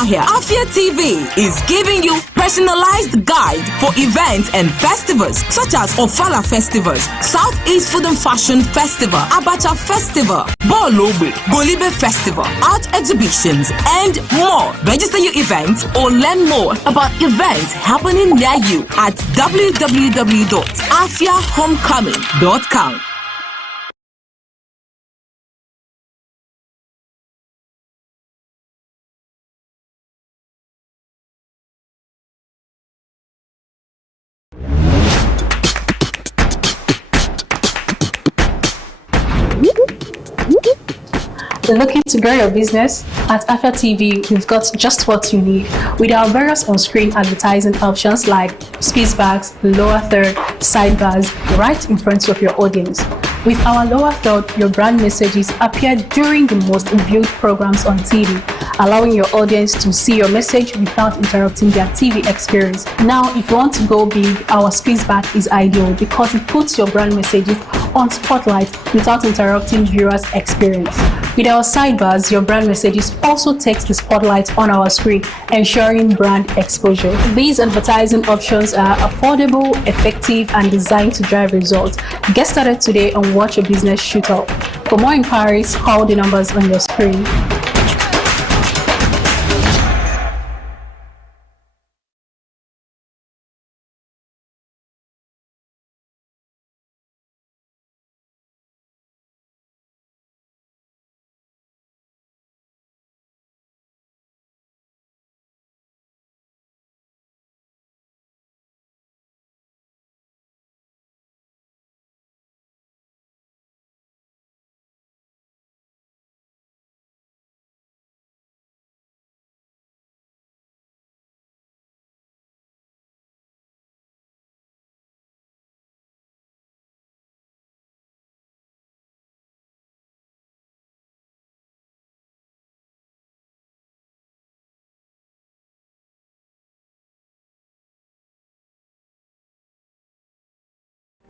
Afia. Afia TV is giving you personalized guide for events and festivals such as Ofala Festivals, Southeast Food and Fashion Festival, Abacha Festival, Bolobe, Golibe Festival, art exhibitions, and more. Register your events or learn more about events happening near you at www.afiahomecoming.com. Looking to grow your business? At Afia TV, we've got just what you need. With our various on-screen advertising options like space bags, lower third, sidebars, right in front of your audience. With our lower third, your brand messages appear during the most viewed programs on TV, allowing your audience to see your message without interrupting their TV experience. Now, if you want to go big, our space bag is ideal because it puts your brand messages on spotlight without interrupting viewers' experience. With our sidebars, your brand messages also takes the spotlight on our screen, ensuring brand exposure. These advertising options are affordable, effective, and designed to drive results. Get started today and watch your business shoot up. For more inquiries, call the numbers on your screen.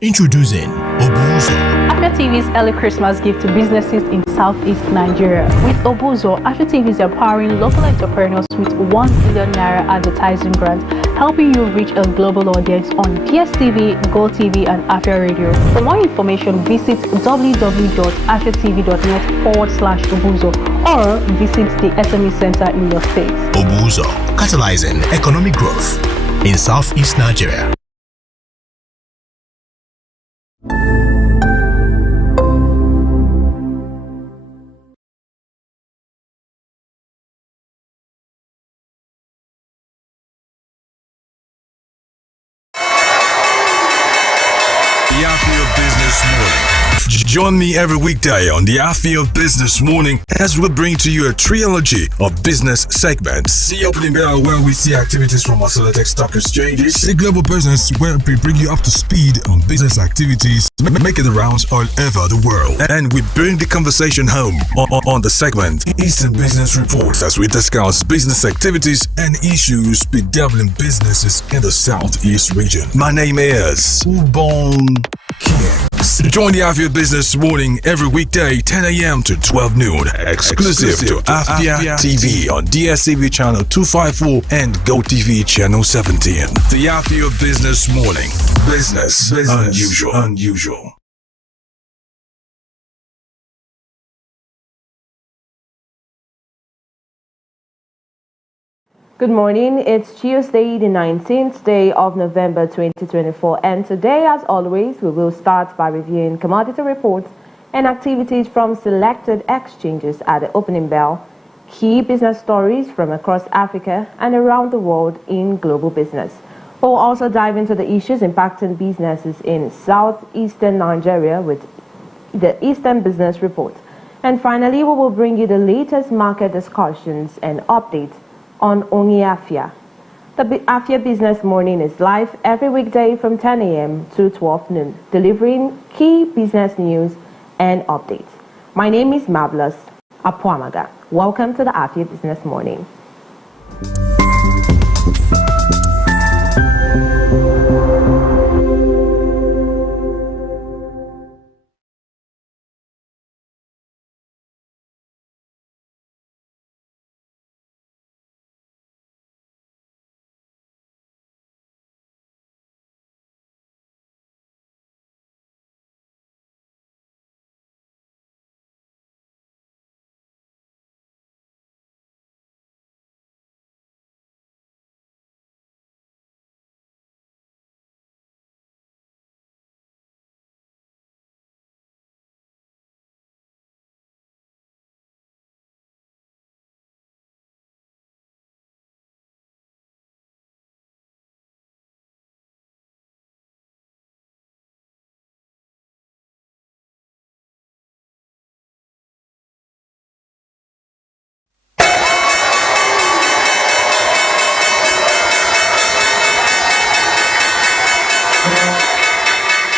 Introducing Obuzo. Afia TV's early Christmas gift to businesses in Southeast Nigeria. With Obuzo, Afia TV is empowering local entrepreneurs with 1 billion naira advertising grant, helping you reach a global audience on PSTV, GoTV, and Afia Radio. For more information, visit www.afiatv.net/Obuzo or visit the SME Center in your state. Obuzo, catalyzing economic growth in Southeast Nigeria. The Afia Business Morning. Join me every weekday on the Afia Business Morning as we bring to you a trilogy of business segments. The opening bell where we see activities from our select stock exchanges. The global business where we bring you up to speed on business activities, making the rounds all over the world. And we bring the conversation home on the segment Eastern Business Reports as we discuss business activities and issues bedeviling businesses in the Southeast region. My name is Ubon King. Join the Afia Business Morning every weekday 10 a.m. to 12 noon. Exclusive to Afia TV on DSTV channel 254 and GoTV channel 17. The Afia Business Morning. Business unusual. Good morning. It's Tuesday, the 19th day of November 2024, and today, as always, we will start by reviewing commodity reports and activities from selected exchanges at the opening bell, key business stories from across Africa and around the world in global business. We'll also dive into the issues impacting businesses in southeastern Nigeria with the Eastern Business Report. And finally, we will bring you the latest market discussions and updates on Only Afia. The Afia Business Morning is live every weekday from 10 a.m. to 12 noon, delivering key business news and updates. My name is Marvelous Apuamaga. Welcome to the Afia Business Morning.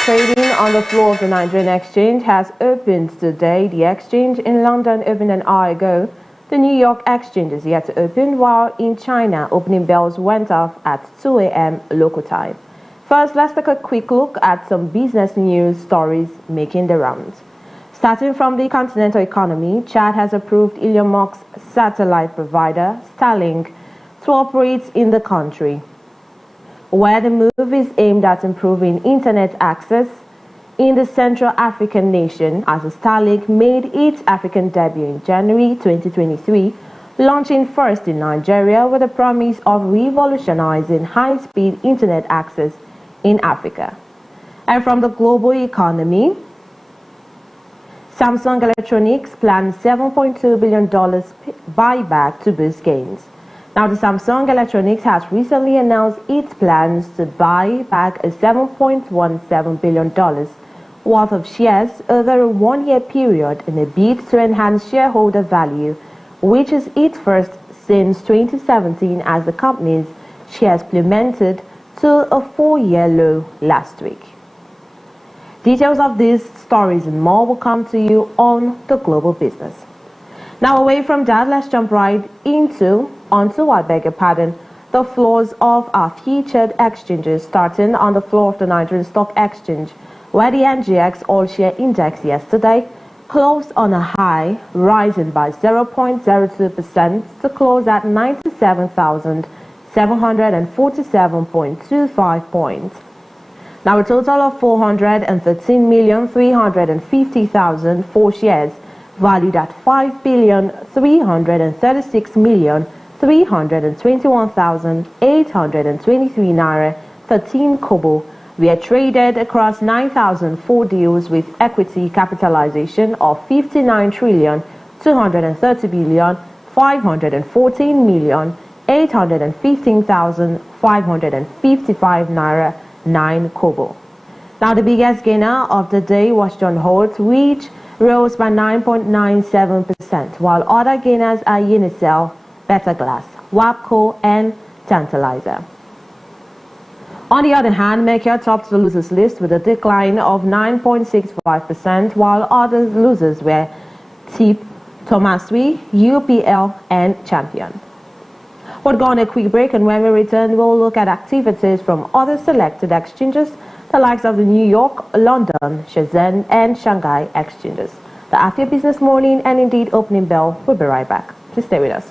Trading on the floor of the Nigerian exchange has opened today. The exchange in London opened an hour ago. The New York exchange is yet to open, while in China, opening bells went off at 2 a.m. local time. First, let's take a quick look at some business news stories making the rounds. Starting from the continental economy, Chad has approved Elon Musk's satellite provider, Starlink, to operate in the country, where the move is aimed at improving internet access in the Central African nation, as Starlink made its African debut in January 2023, launching first in Nigeria with the promise of revolutionizing high-speed internet access in Africa. And from the global economy, Samsung Electronics plans $7.2 billion buyback to boost gains. Now, the Samsung Electronics has recently announced its plans to buy back a $7.17 billion worth of shares over a one-year period in a bid to enhance shareholder value, which is its first since 2017 as the company's shares plummeted to a 4-year low last week. Details of these stories and more will come to you on the global business. Now, away from that, let's jump right onto the floors of our featured exchanges, starting on the floor of the Nigerian Stock Exchange, where the NGX All-Share Index yesterday closed on a high, rising by 0.02% to close at 97,747.25 points. Now, a total of 413,350,004 shares valued at 5,336,321,823 naira 13 kobo were traded across 9,004 deals with equity capitalization of 59,230,514,815,555 naira 9 kobo. Now, the biggest gainer of the day was John Holt, which rose by 9.97%, while other gainers are Unicel, Better Glass, Wapco, and Tantalizer. On the other hand, Mercure topped the losers list with a decline of 9.65%, while other losers were TIP, Thomaswi, UPL, and Champion. We'll go on a quick break, and when we return, we'll look at activities from other selected exchanges, the likes of the New York, London, Shenzhen, and Shanghai exchanges. The Afia Business Morning and indeed Opening Bell will be right back. Please stay with us.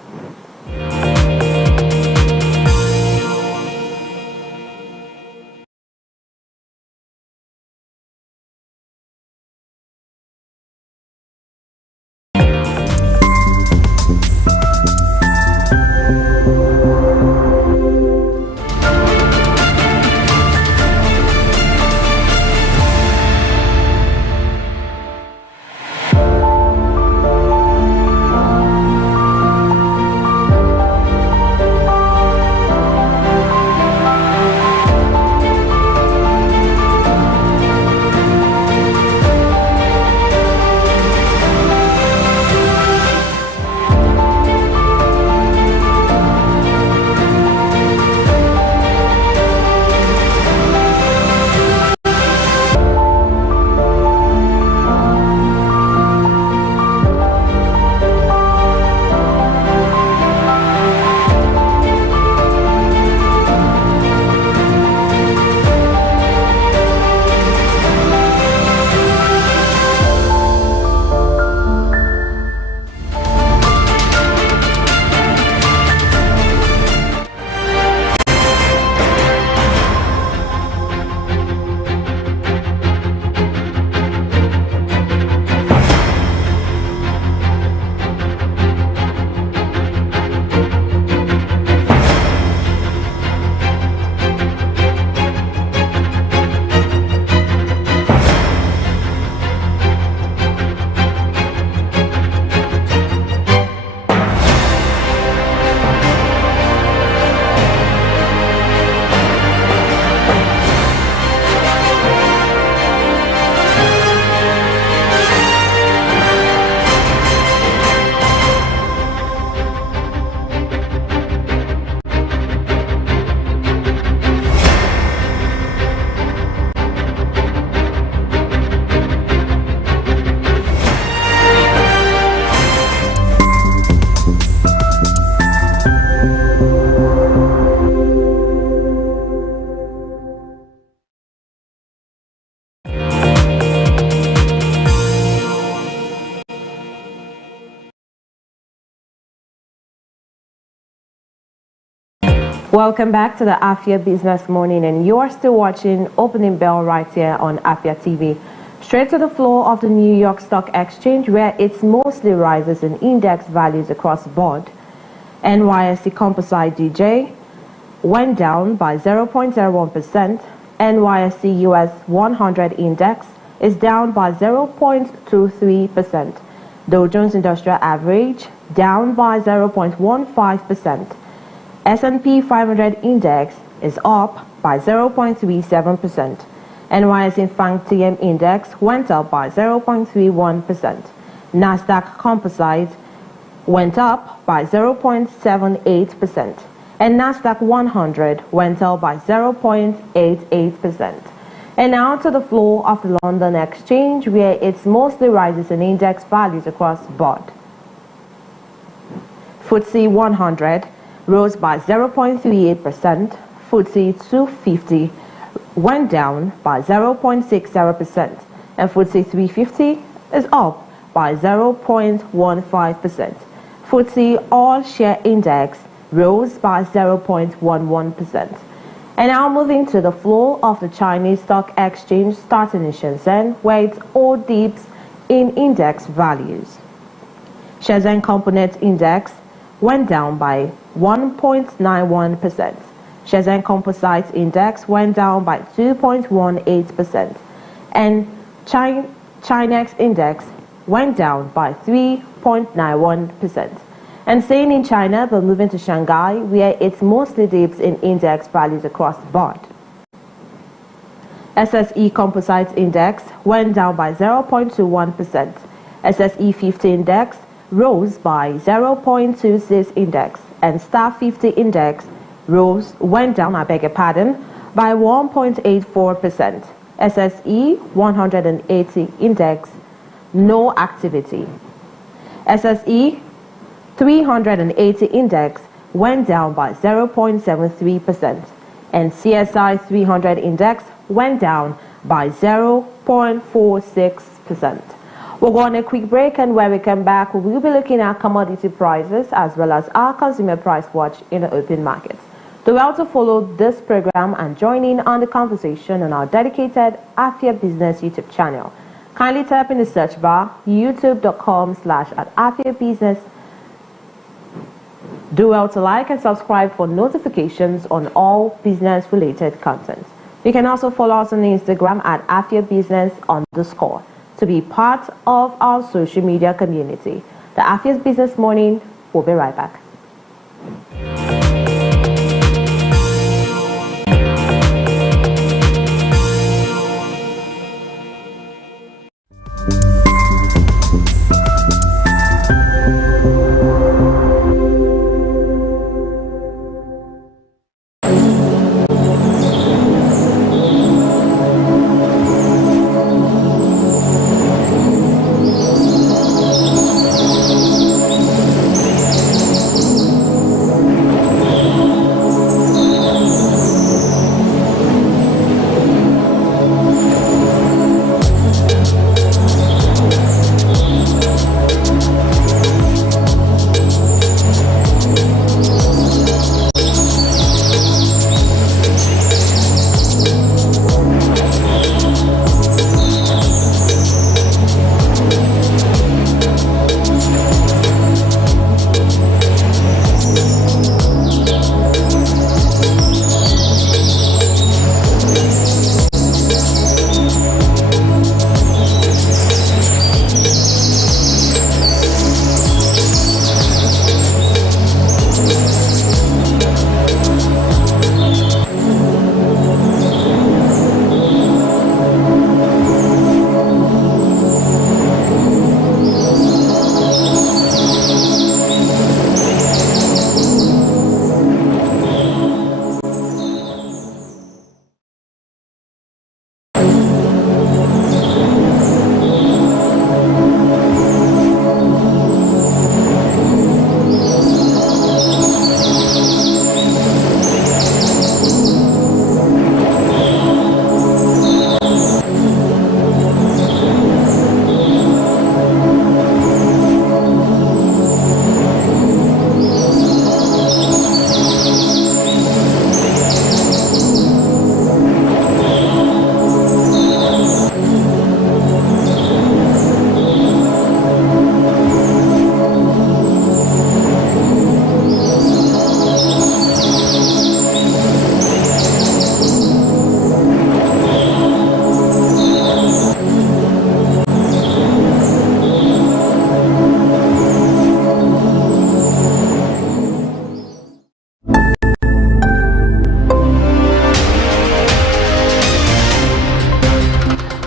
Welcome back to the Afia Business Morning, and you're still watching Opening Bell right here on Afia TV. Straight to the floor of the New York Stock Exchange, where it's mostly rises in index values across the board. NYSE Composite DJ went down by 0.01%. NYSE US 100 Index is down by 0.23%. Dow Jones Industrial Average down by 0.15%. S&P 500 Index is up by 0.37%. NYSE FANG Index went up by 0.31%. Nasdaq Composite went up by 0.78%. And Nasdaq 100 went up by 0.88%. And now to the floor of the London Exchange, where it's mostly rises in index values across the board. FTSE 100 rose by 0.38%. FTSE 250 went down by 0.60%. And FTSE 350 is up by 0.15%. FTSE All Share Index rose by 0.11%. And now moving to the floor of the Chinese Stock Exchange, starting in Shenzhen, where it's all dips in index values. Shenzhen Component Index went down by 1.91%. Shenzhen Composite Index went down by 2.18%. And Chinex Index went down by 3.91%. And staying in China, but moving to Shanghai, where it's mostly dips in index values across the board. SSE Composite Index went down by 0.21%. SSE 50 Index rose by 0.26 index, and Star 50 Index went down, by 1.84%. SSE 180 Index, no activity. SSE 380 Index went down by 0.73%, and CSI 300 Index went down by 0.46%. We'll go on a quick break, and when we come back, we'll be looking at commodity prices as well as our consumer price watch in the open markets. To also follow this program and join in on the conversation on our dedicated Afia Business YouTube channel, kindly type in the search bar youtube.com/@AfiaBusiness. Do well to like and subscribe for notifications on all business-related content. You can also follow us on Instagram at AfiaBusiness_ to be part of our social media community. The Afia's Business Morning will be right back.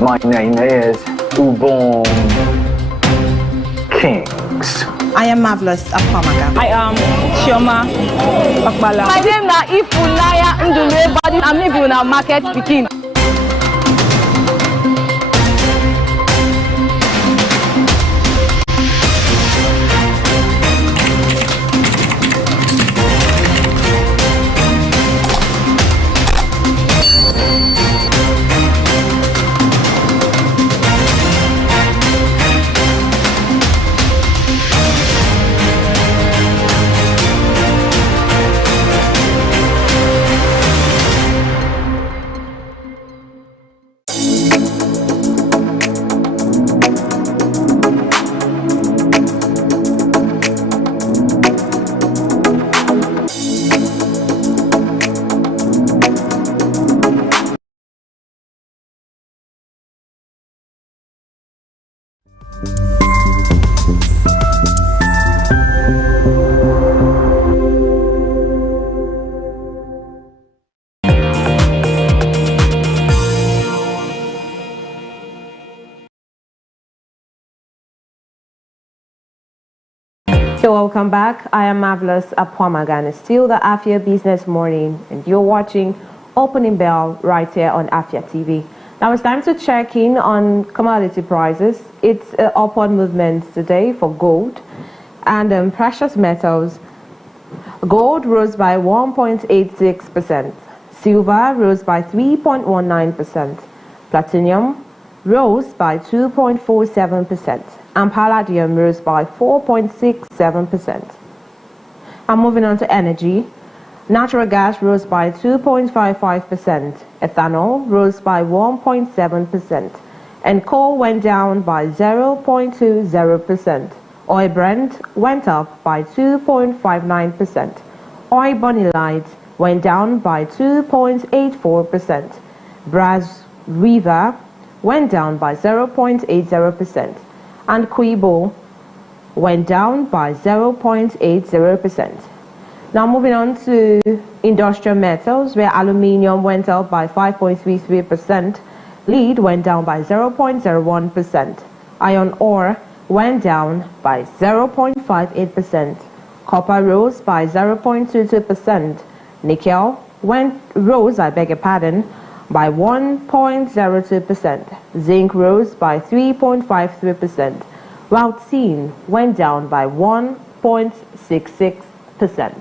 My name is Ubon Kings. I am Marvelous Apamaga. I am Chioma Akbala. My name is Ifulaya Ndule, but I'm living in a market speaking. So welcome back. I am Marvelous Apwamaga, and it's still the Afia Business Morning, and you're watching Opening Bell right here on Afia TV. Now it's time to check in on commodity prices. It's an upward movement today for gold and precious metals. Gold rose by 1.86%. Silver rose by 3.19%. Platinum rose by 2.47%. And palladium rose by 4.67%. And moving on to energy, natural gas rose by 2.55%, ethanol rose by 1.7%, and coal went down by 0.20%. Oil Brent went up by 2.59%. Oil Bonylite went down by 2.84%. Bras River went down by 0.80%. And Quibo went down by 0.80%. Now moving on to industrial metals, where aluminium went up by 5.33%, lead went down by 0.01%, iron ore went down by 0.58%, copper rose by 0.22%, nickel rose, by 1.02%, zinc rose by 3.53%, while tin went down by 1.66%.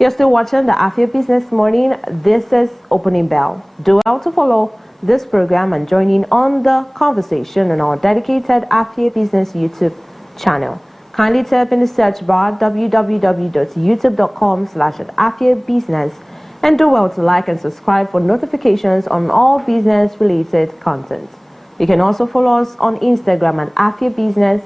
You're still watching the Afia Business Morning. This is Opening Bell. Do well to follow this program and join in on the conversation on our dedicated Afia Business YouTube channel. Kindly type in the search bar www.youtube.com/AfiaBusiness and do well to like and subscribe for notifications on all business-related content. You can also follow us on Instagram at AfiaBusiness_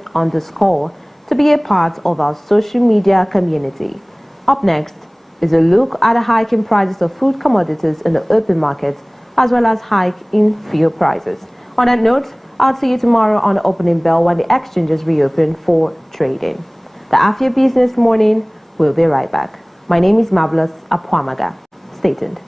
to be a part of our social media community. Up next is a look at the hike in prices of food commodities in the open market, as well as hike in fuel prices. On that note, I'll see you tomorrow on the Opening Bell when the exchanges reopen for trading. The Afia Business Morning will be right back. My name is Marvelous Apwamaga. Stay tuned.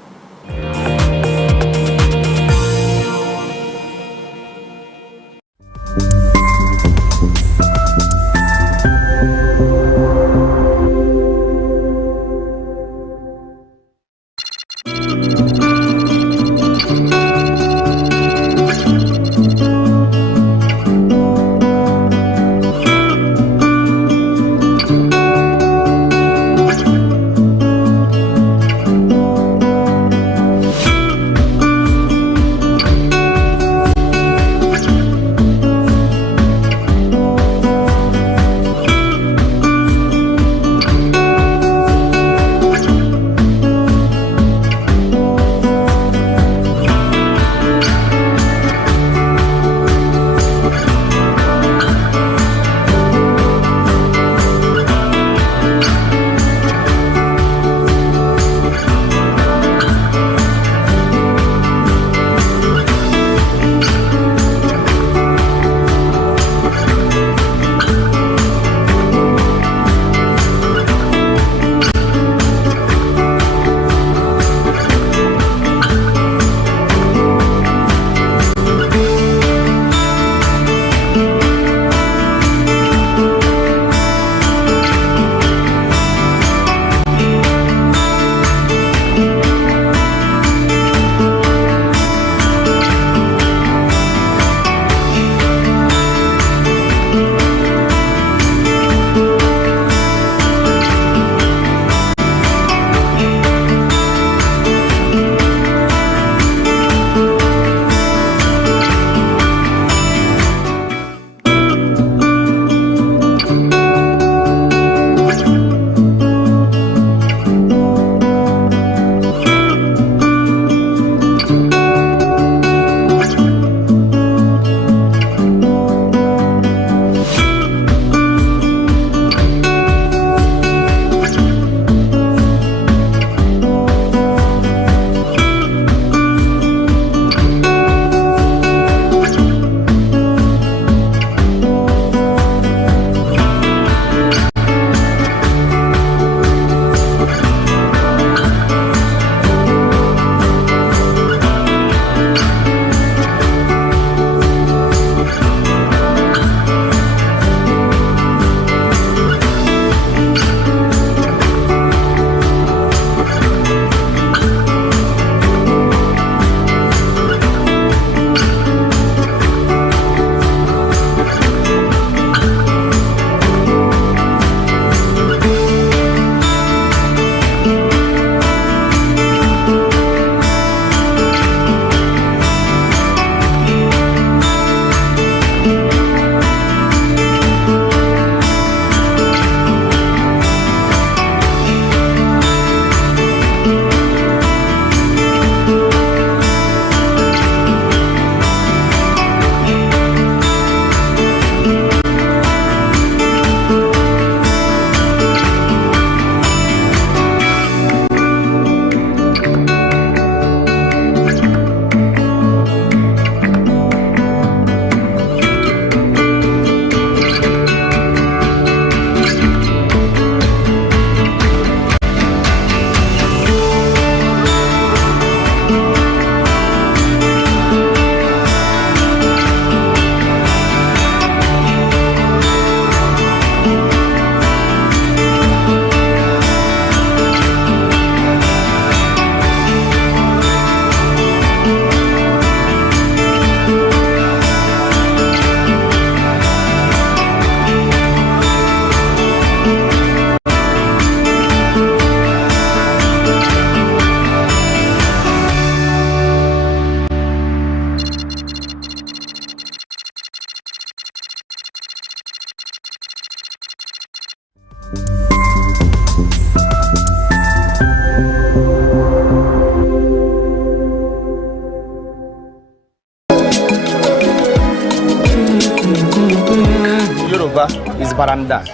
Baranda.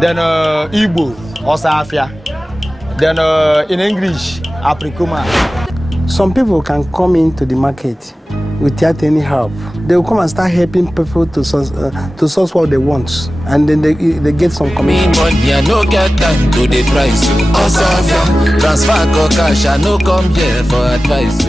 Then Igbo, also Afia. Then in English, Apricoma. Some people can come into the market without any help. They will come and start helping people to source what they want, and then they get some commission. Money, I no get time to the price. Transfer or cash, I no come here for advice.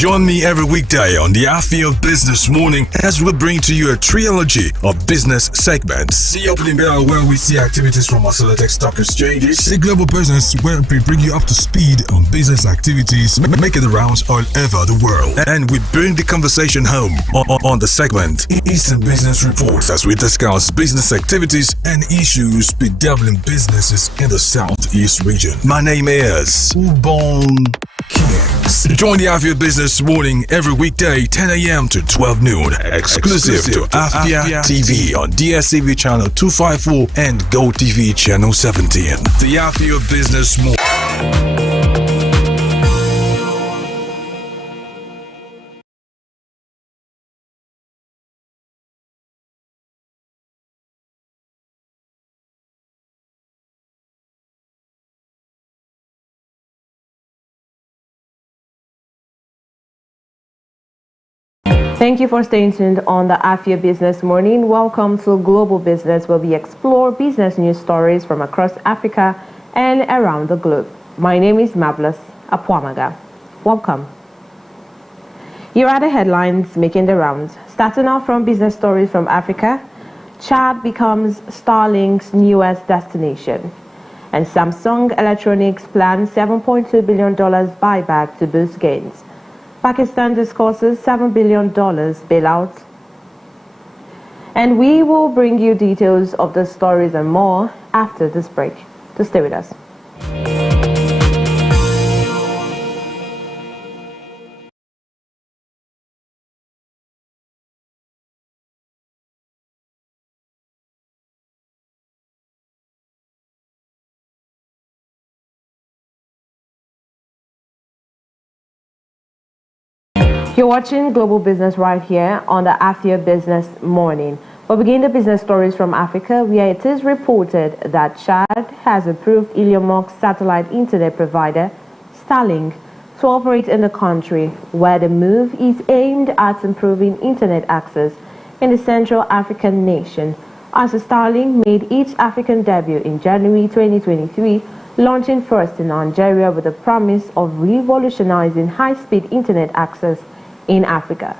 Join me every weekday on the Afia Business Morning as we bring to you a trilogy of business segments. The opening bell where we see activities from our selected stock exchanges. The global business where we bring you up to speed on business activities making the rounds all over the world. And we bring the conversation home on the segment Eastern Business Reports as we discuss business activities and issues bedeviling businesses in the Southeast region. My name is Ubon Kings. Join the Afia Business Morning every weekday 10 a.m. to 12 noon. Exclusive to Afia TV on DSTV channel 254 and GoTV channel 17. The Afia Business Morning. Thank you for staying tuned on the Afia Business Morning. Welcome to Global Business, where we explore business news stories from across Africa and around the globe. My name is Marvelous Apuamaga. Welcome. Here are the headlines making the rounds. Starting off from business stories from Africa, Chad becomes Starlink's newest destination. And Samsung Electronics plans $7.2 billion buyback to boost gains. Pakistan discusses $7 billion bailout. And we will bring you details of the stories and more after this break. So stay with us. You're watching Global Business right here on the Afia Business Morning. We'll begin the business stories from Africa, where it is reported that Chad has approved Elon Musk's satellite internet provider, Starlink, to operate in the country, where the move is aimed at improving internet access in the Central African nation, as Starlink made its African debut in January 2023, launching first in Nigeria with the promise of revolutionizing high-speed internet access in Africa.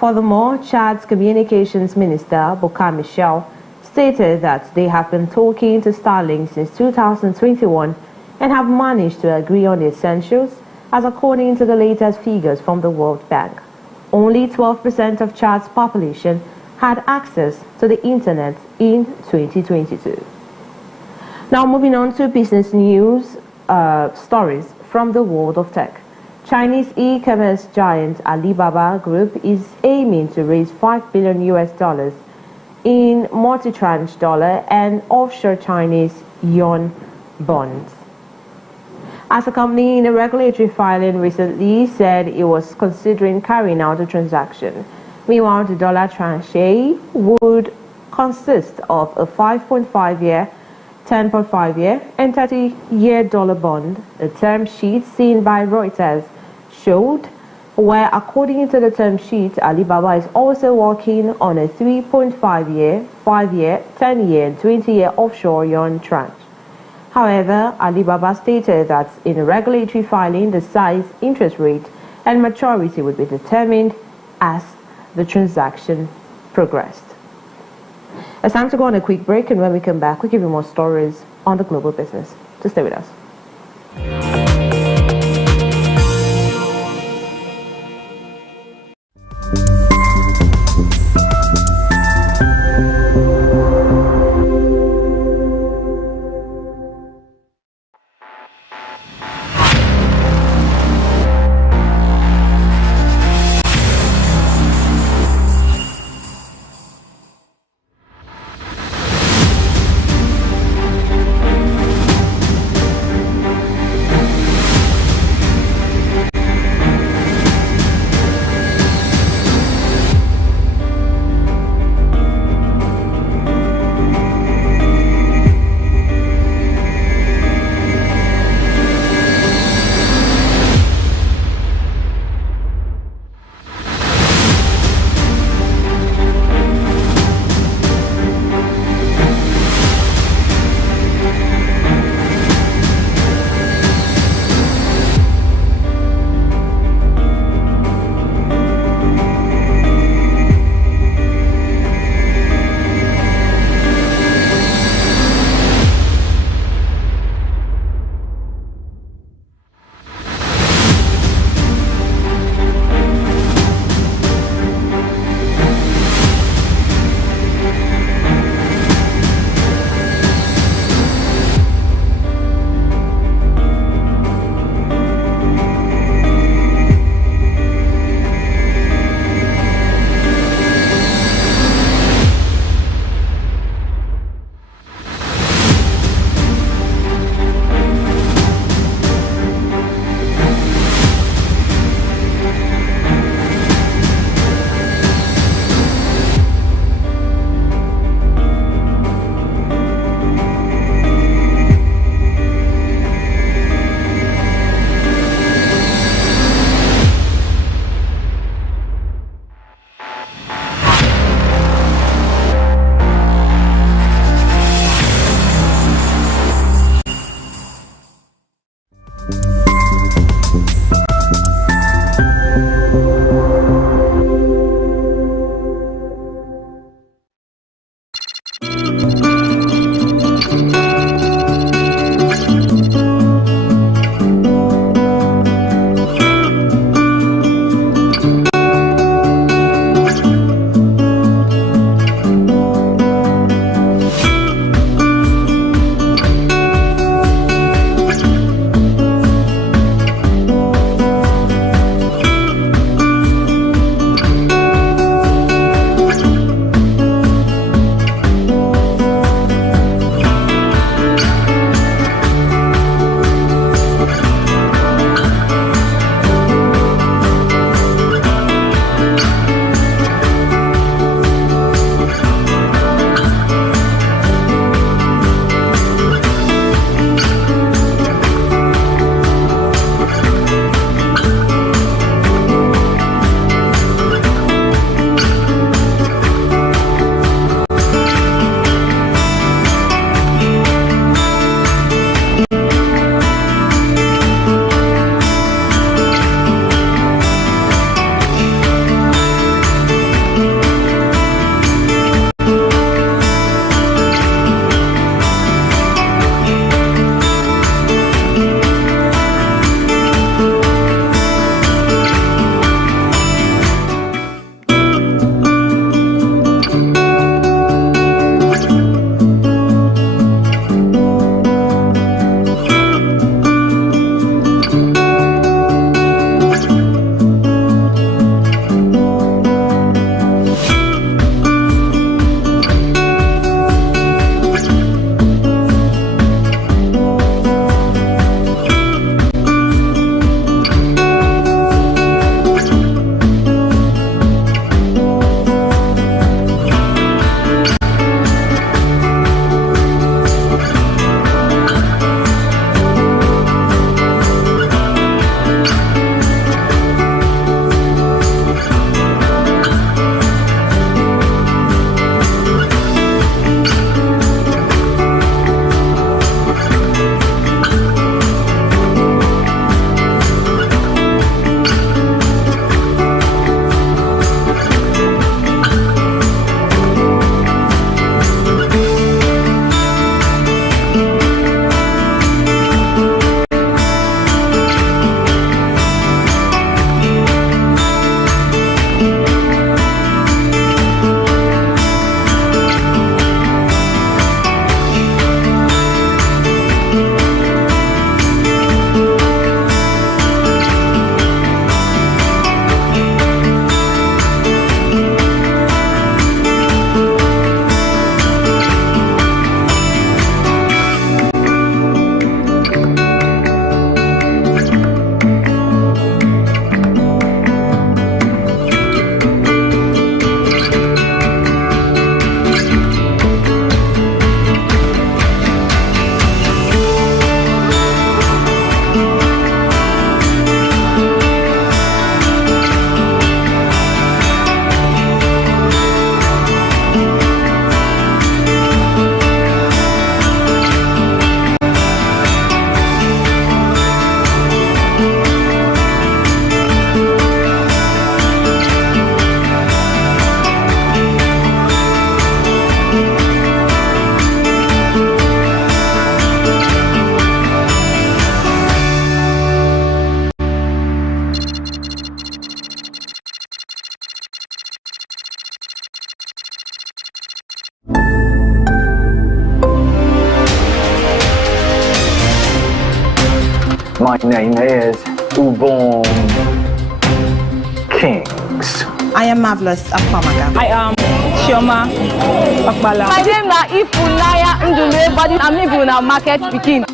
Furthermore, Chad's Communications Minister, Bokar Michel, stated that they have been talking to Starlink since 2021 and have managed to agree on the essentials, as according to the latest figures from the World Bank. Only 12% of Chad's population had access to the internet in 2022. Now moving on to business news stories from the world of tech. Chinese e-commerce giant Alibaba Group is aiming to raise $5 billion in multi-tranche dollar and offshore Chinese yuan bonds. As a company in a regulatory filing recently said it was considering carrying out the transaction. Meanwhile, the dollar tranche would consist of a 5.5-year 10.5-year and 30-year dollar bond. The term sheet seen by Reuters showed where, according to the term sheet, Alibaba is also working on a 3.5-year, 5-year, 10-year and 20-year offshore yuan tranche. However, Alibaba stated that in a regulatory filing, the size, interest rate and maturity would be determined as the transaction progressed. It's time to go on a quick break, and when we come back, we'll give you more stories on the global business. So stay with us. My name is Ubon Kings. I am Marvelous Afia. I am Chioma Akbala. My name na Ifunaya Ndule, but I'm living in market speaking.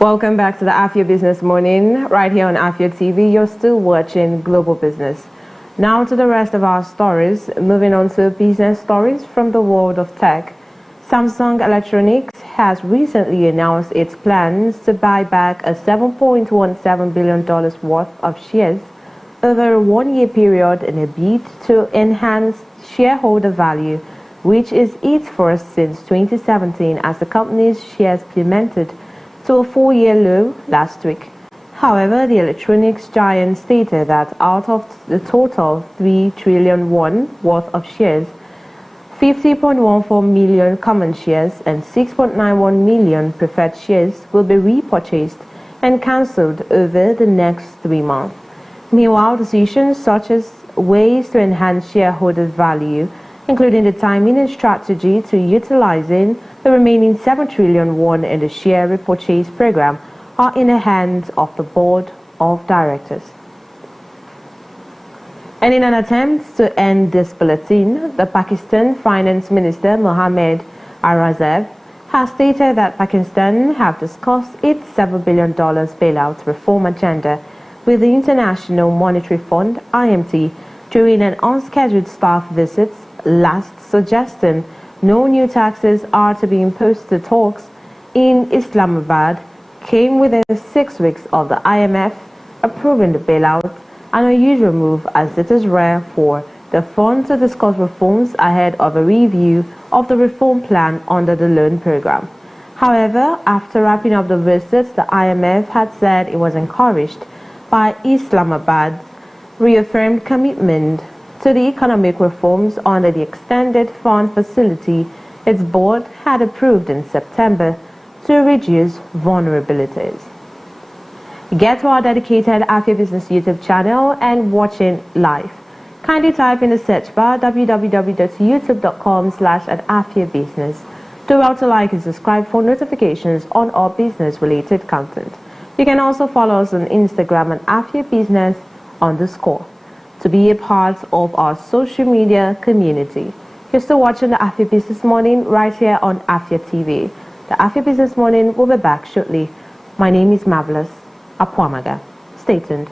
Welcome back to the Afia Business Morning, right here on Afia TV. You're still watching Global Business. Now to the rest of our stories, moving on to business stories from the world of tech. Samsung Electronics has recently announced its plans to buy back a $7.17 billion worth of shares over a one-year period in a bid to enhance shareholder value, which is its first since 2017 as the company's shares plummeted to a 4-year low last week. However, the electronics giant stated that out of the total 3 trillion won worth of shares, 50.14 million common shares and 6.91 million preferred shares will be repurchased and cancelled over the next 3 months. Meanwhile, decisions such as ways to enhance shareholder value, including the timing and strategy to utilizing the remaining 7 trillion won in the share repurchase program, are in the hands of the board of directors. And in an attempt to end this bulletin, the Pakistan Finance Minister Mohammed Arazeb has stated that Pakistan have discussed its $7 billion bailout reform agenda with the International Monetary Fund (IMT) during an unscheduled staff visit last, suggesting no new taxes are to be imposed to talks in Islamabad came within 6 weeks of the IMF approving the bailout, an unusual move as it is rare for the fund to discuss reforms ahead of a review of the reform plan under the loan program. However, after wrapping up the visit, the IMF had said it was encouraged by Islamabad's reaffirmed commitment to the economic reforms under the Extended Fund Facility its board had approved in September to reduce vulnerabilities. Get to our dedicated Afia Business YouTube channel and watch it live. Kindly type in the search bar www.youtube.com/@AfiaBusiness. Do well to like and subscribe for notifications on our business-related content. You can also follow us on Instagram at AfiaBusiness_. To be a part of our social media community. You're still watching the Afia Business Morning right here on Afia TV. The Afia Business Morning will be back shortly. My name is Marvelous Apwamaga. Stay tuned.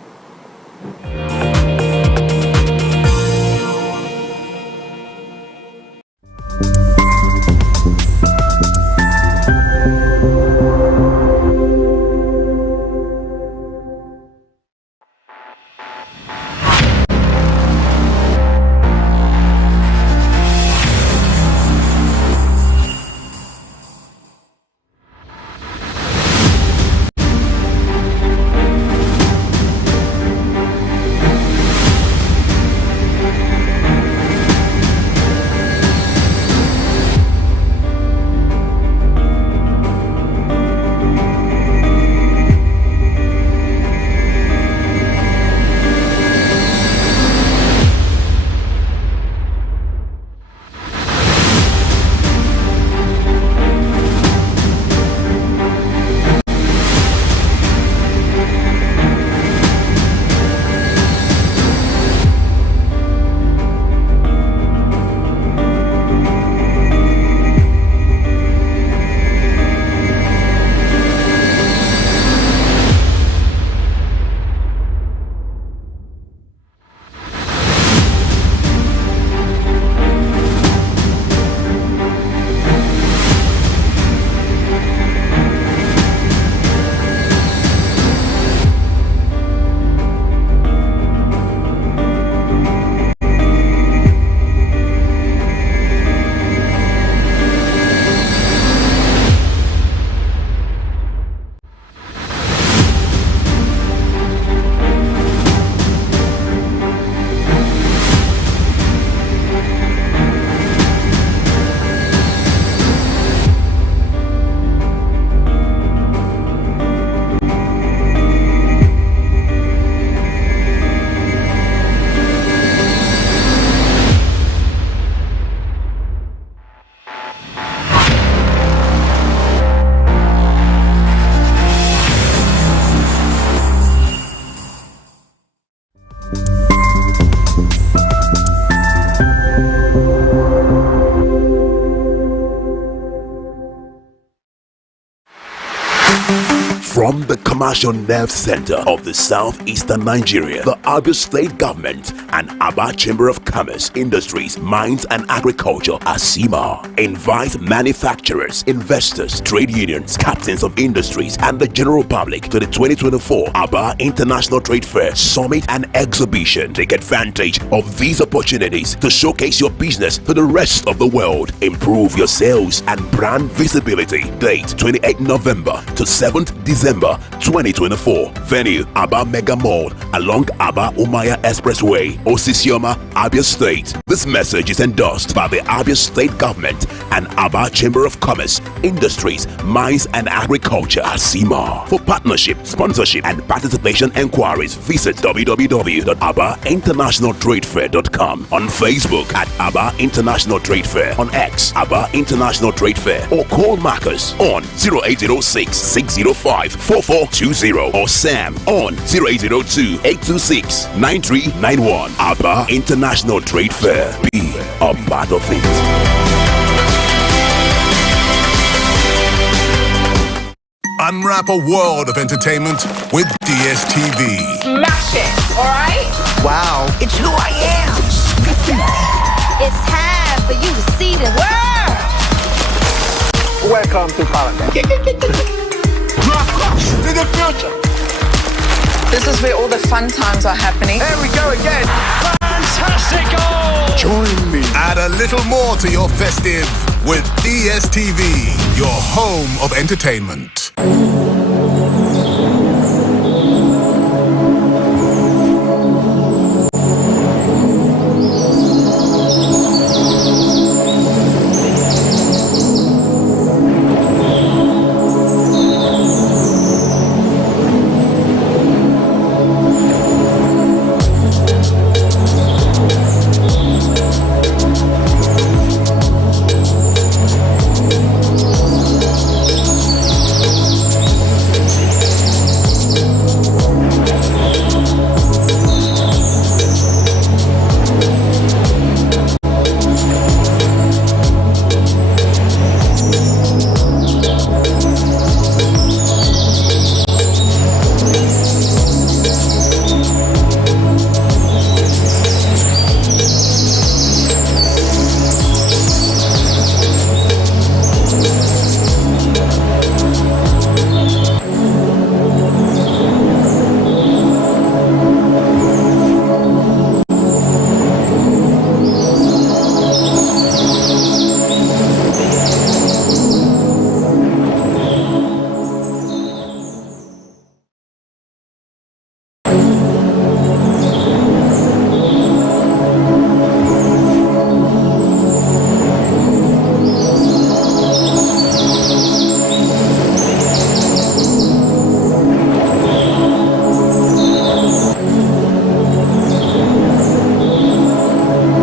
From the commercial nerve center of the southeastern Nigeria, the Abia State Government and Aba Chamber of Commerce, Industries, Mines and Agriculture, ASIMA, invite manufacturers, investors, trade unions, captains of industries, and the general public to the 2024 Aba International Trade Fair Summit and Exhibition. Take advantage of these opportunities to showcase your business to the rest of the world. Improve your sales and brand visibility. Date 28 November to 7th December 2024. Venue Aba Mega Mall along Aba Umaya Expressway, Osisioma, Abia State. This message is endorsed by the Abia State Government and Aba Chamber of Commerce, Industries, Mines and Agriculture, ASIMA. For partnership, sponsorship and participation enquiries, visit www.abainternationaltradefair.com, on Facebook at Aba International Trade Fair, on X Aba International Trade Fair, or call Marcus on 0806 605 4420 or Sam on 0802 826 9391. Aba International Trade Fair. Be a part of it. Unwrap a world of entertainment with DSTV. Smash it, alright? Wow, it's who I am. It's time for you to see the world. Welcome to paradise. To the future. This is where all the fun times are happening. There we go again. Fantastic goal! Join me. Add a little more to your festive with DSTV, your home of entertainment.